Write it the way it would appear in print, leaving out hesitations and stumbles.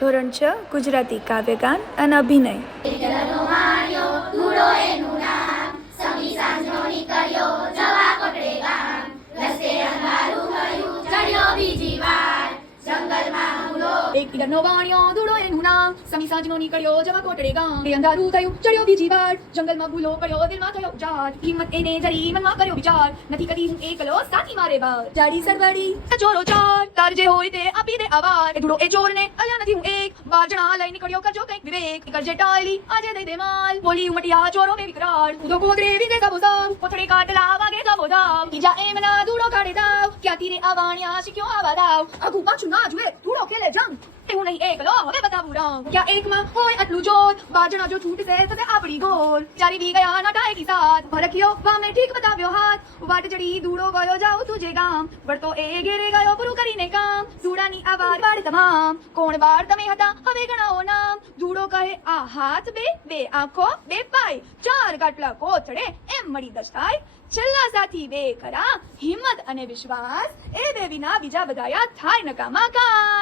ધોરણ 6 ગુજરાતી કાવ્યગાન અને અભિનય. એક ઈડરનો વાણિયો ધૂળો એનું નામ, સમી સાંજનો નીકળ્યો જવા કોટડે ગામ. એ અંધારું થયું ચડ્યો બીજી વાર, જંગલમાં ભૂલો પડ્યો દિલમાં થયો ઉજાડ. હિંમત એને જરી મનમાં કર્યો વિચાર, નથી કદી હું એકલો સાથી મારે બાર. જાડી સરવાડી ચોરો ચાર, તાર જે હોય તે આપી દે આવાર. એ ધૂળો એ ચોરને અલ્યા નથી હું એક, 12 જણા લઈ નીકળ્યો કરજો કંઈક વિવેક. કરજે ટાયલી આજે દઈ દે માલ, બોલી ઉમટિયા ચોરો બે વિકરાળ. ઉધો કોદરે વિજે સાબો સામ, કોથળે કાટલા વાગે સાબો ધામ. બીજા એમના ધૂળો કાઢે દાવ, ક્યાંથી રે આ વાણિયા શીખ્યો આવા દાવ. આગુ પાછું ના જુએ ધૂળો ખેલે જંગ, હું નહીં એકલો હવે બતાવું રંગ. ક્યાં એકમાં હોય આટલું જોત, 12 જણા જો છૂટશે થશે આપણી ગોલ. ચારી બી ગયા ના ટાયકી સાથ, ભરખ્યો વામે ઠીક બતાવ્યો હાથ. વાટ ચડી ધૂળો ગયો જાઉં તુજે ગામ, વળતો એ ઘેરે ગયો પૂરું કરીને કામ. ધૂળાની આ બાળ તમામ, કોણ બાળ તમે હતા હવે ગણાવો નામ. ધૂળો કહે આ હાથ બે, બે આંખો બે પાય, 4 ગાટલા કોથળે એમ મળી 10 થાય. છેલ્લા સાથી બે ખરા, હિંમત અને વિશ્વાસ, એ બે વિના બીજા બધાયા થાય નકામા કામ.